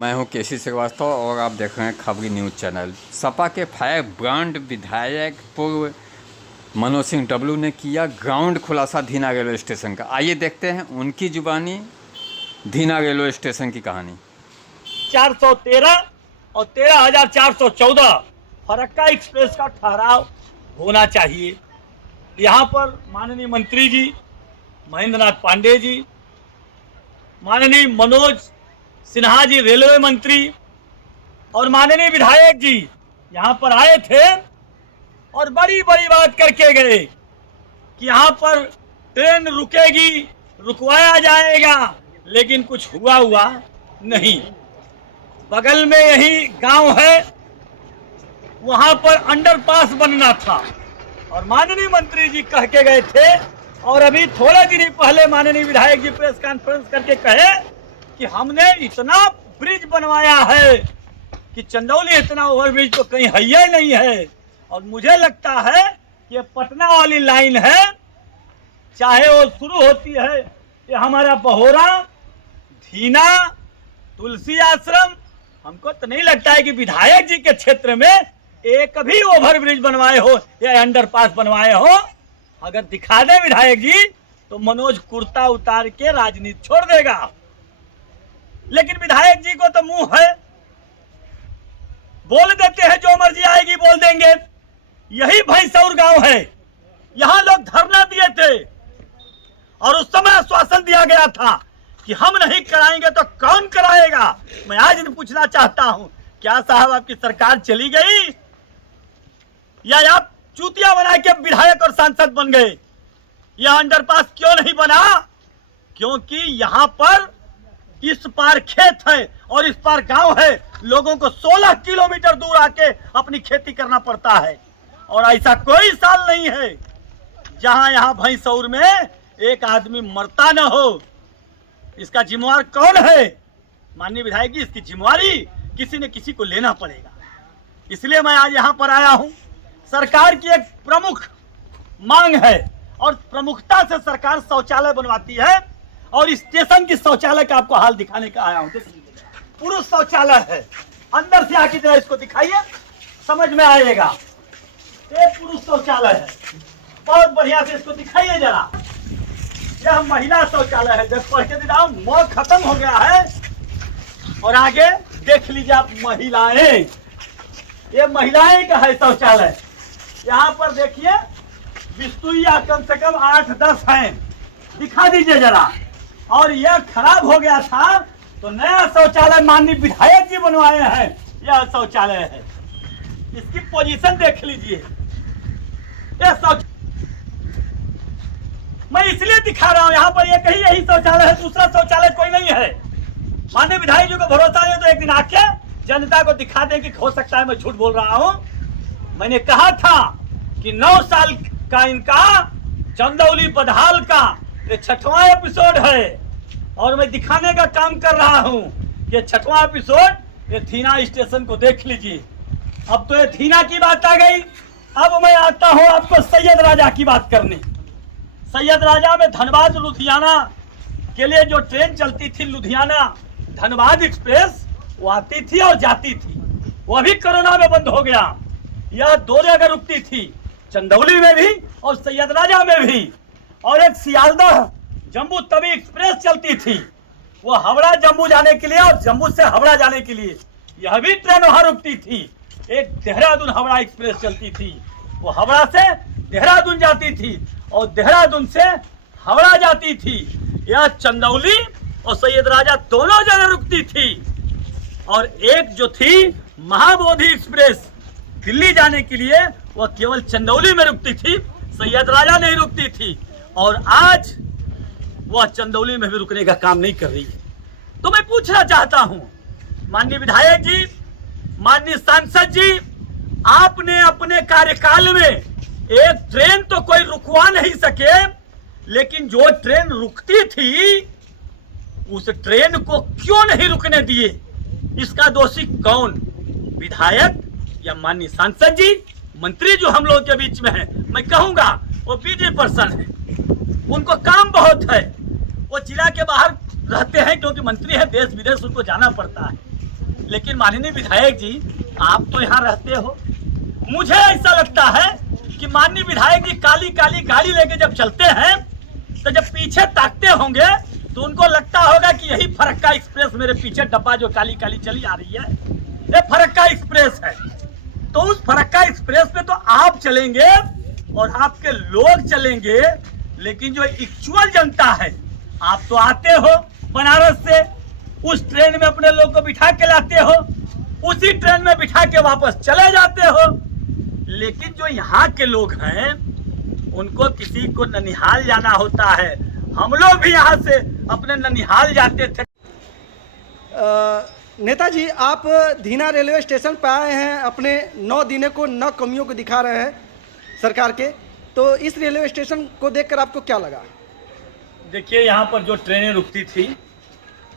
मैं हूं केसी श्रीवास्तव और आप देख रहे हैं खबरी न्यूज़ चैनल। सपा के फायर ब्रांड विधायक पूर्व मनोज सिंह डब्लू ने किया ग्राउंड खुलासा धीना रेलवे स्टेशन का। आइए देखते हैं उनकी जुबानी धीना रेलवे स्टेशन की कहानी। 413 और 13,414 फरक्का एक्सप्रेस का ठहराव होना चाहिए। यहाँ पर माननीय मंत्री जी महेंद्र नाथ पांडे जी, माननीय मनोज सिन्हा जी रेलवे मंत्री और माननीय विधायक जी यहाँ पर आए थे और बड़ी बड़ी बात करके गए कि यहाँ पर ट्रेन रुकेगी, रुकवाया जाएगा, लेकिन कुछ हुआ नहीं। बगल में यही गांव है, वहां पर अंडरपास बनना था और माननीय मंत्री जी कह के गए थे और अभी थोड़े दिन पहले माननीय विधायक जी प्रेस कॉन्फ्रेंस करके कहे कि हमने इतना ब्रिज बनवाया है कि चंदौली इतना ओवरब्रिज तो कहीं है ही नहीं है। और मुझे लगता है कि पटना वाली लाइन है, चाहे वो शुरू होती है कि हमारा बहोरा, धीना, तुलसी आश्रम, हमको तो नहीं लगता है कि विधायक जी के क्षेत्र में एक भी ओवरब्रिज बनवाए हो या अंडरपास बनवाए हो। अगर दिखा दे विधायक जी तो मनोज कुर्ता उतार के राजनीति छोड़ देगा। लेकिन विधायक जी को तो मुंह है, बोल देते हैं, जो मर्जी आएगी बोल देंगे। यही भैंसौर गांव है, यहां लोग धरना दिए थे और उस समय आश्वासन दिया गया था कि हम नहीं कराएंगे तो कौन कराएगा। मैं आज पूछना चाहता हूं, क्या साहब आपकी सरकार चली गई या आप चूतिया बना के विधायक और सांसद बन गए? यह अंडरपास क्यों नहीं बना? क्योंकि यहाँ पर इस पार खेत है और इस पार गांव है, लोगों को 16 किलोमीटर दूर आके अपनी खेती करना पड़ता है। और ऐसा कोई साल नहीं है जहां यहाँ भैंसौर में एक आदमी मरता न हो। इसका जिम्मेवार कौन है? माननीय विधायक जी, इसकी जिम्मेवारी किसी न किसी को लेना पड़ेगा। इसलिए मैं आज यहाँ पर आया हूँ। सरकार की एक प्रमुख मांग है और प्रमुखता से सरकार शौचालय बनवाती है और स्टेशन की शौचालय का आपको हाल दिखाने का आया हूँ। पुरुष शौचालय है, अंदर से आके जरा इसको दिखाइए, समझ में आएगा। ये पुरुष शौचालय है, बहुत बढ़िया से इसको दिखाइए जरा। यह महिला शौचालय है, जब पढ़ के दिखाओ, मोह खत्म हो गया है। और आगे देख लीजिए आप, महिलाएं, ये महिलाएं का है शौचालय। यहाँ पर देखिए बिस्तुइया कम से कम 8-10 हैं, दिखा दीजिए जरा। और यह खराब हो गया था तो नया शौचालय माननीय विधायक जी बनवाए हैं। यह शौचालय है, इसकी पोजीशन देख लीजिए। यह मैं इसलिए दिखा रहा हूं, यहाँ पर एक ही यही शौचालय है, दूसरा शौचालय कोई नहीं है। माननीय विधायक जी को भरोसा नहीं तो एक दिन आके जनता को दिखा दें कि हो सकता है मैं झूठ बोल रहा हूं। मैंने कहा था कि 9 साल का इनका चंदौली बदहाल का ये 6वां एपिसोड है और मैं दिखाने का काम कर रहा हूं। ये 6वां एपिसोड, ये धीना स्टेशन को देख लीजिए। अब तो ये धीना की बात आ गई। अब मैं आता हूं आपको सैयद राजा की बात करने। सैयद राजा में धनबाद लुधियाना के लिए जो ट्रेन चलती थी, लुधियाना धनबाद एक्सप्रेस, वो आती थी और जाती थी। वो भी कोरोना में बंद हो गया। यह 2 जगह रुकती थी, चंदौली में भी और सैयद राजा में भी। और एक सियालदह जम्मू तवी एक्सप्रेस चलती थी, वो हावड़ा जम्मू जाने के लिए और जम्मू से हावड़ा जाने के लिए। यह भी ट्रेन वहां रुकती थी। एक देहरादून हावड़ा एक्सप्रेस चलती थी, वो हावड़ा से देहरादून जाती थी और देहरादून से हावड़ा जाती थी। यह चंदौली और सैयद राजा दोनों जगह रुकती थी। और एक जो थी महाबोधि एक्सप्रेस दिल्ली जाने के लिए, वह केवल चंदौली में रुकती थी, सैयद राजा नहीं रुकती थी। और आज वह चंदौली में भी रुकने का काम नहीं कर रही है। तो मैं पूछना चाहता हूं, माननीय विधायक जी, माननीय सांसद जी, आपने अपने कार्यकाल में एक ट्रेन तो कोई रुकवा नहीं सके, लेकिन जो ट्रेन रुकती थी उस ट्रेन को क्यों नहीं रुकने दिए? इसका दोषी कौन? विधायक या माननीय सांसद जी? मंत्री जो हम लोगों के बीच में है, मैं कहूंगा वो बीजे पर्सन है, उनको काम बहुत है। वो जिला के बाहर रहते हैं क्योंकि मंत्री है, देश विदेश उनको जाना पड़ता है। लेकिन माननीय विधायक जी, आप तो यहाँ रहते हो, मुझे ऐसा लगता है कि माननीय विधायक जी काली काली गाड़ी लेके जब चलते हैं तो जब पीछे ताकते होंगे तो उनको लगता होगा कि यही फरक्का एक्सप्रेस मेरे पीछे डब्बा जो काली काली चली आ रही है, ये फरक्का एक्सप्रेस है। तो उस फरक्का एक्सप्रेस पे तो आप चलेंगे और आपके लोग चलेंगे, लेकिन जो एक्चुअल जनता है, आप तो आते हो बनारस से, उस ट्रेन में अपने लोग को बिठा के लाते हो, उसी ट्रेन में बिठा के वापस चले जाते हो। लेकिन जो यहाँ के लोग हैं उनको किसी को ननिहाल जाना होता है। हम लोग भी यहाँ से अपने ननिहाल जाते थे। नेताजी, आप धीना रेलवे स्टेशन पर आए हैं, अपने 9 दिनों को 9 कमियों को दिखा रहे हैं सरकार के, तो इस रेलवे स्टेशन को देखकर आपको क्या लगा? देखिए, यहाँ पर जो ट्रेनें रुकती थी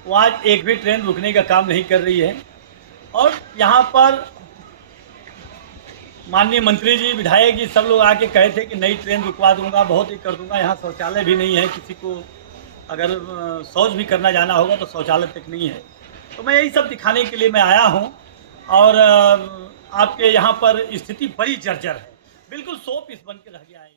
वो आज एक भी ट्रेन रुकने का काम नहीं कर रही है। और यहाँ पर माननीय मंत्री जी, विधायक जी सब लोग आके कहे थे कि नई ट्रेन रुकवा दूंगा, बहुत ही कर दूंगा। यहाँ शौचालय भी नहीं है, किसी को अगर शौच भी करना जाना होगा तो शौचालय तक नहीं है। तो मैं यही सब दिखाने के लिए मैं आया हूँ। और आपके यहाँ पर स्थिति बड़ी जर्जर है, बिल्कुल 100 पीस बन के रह गया है।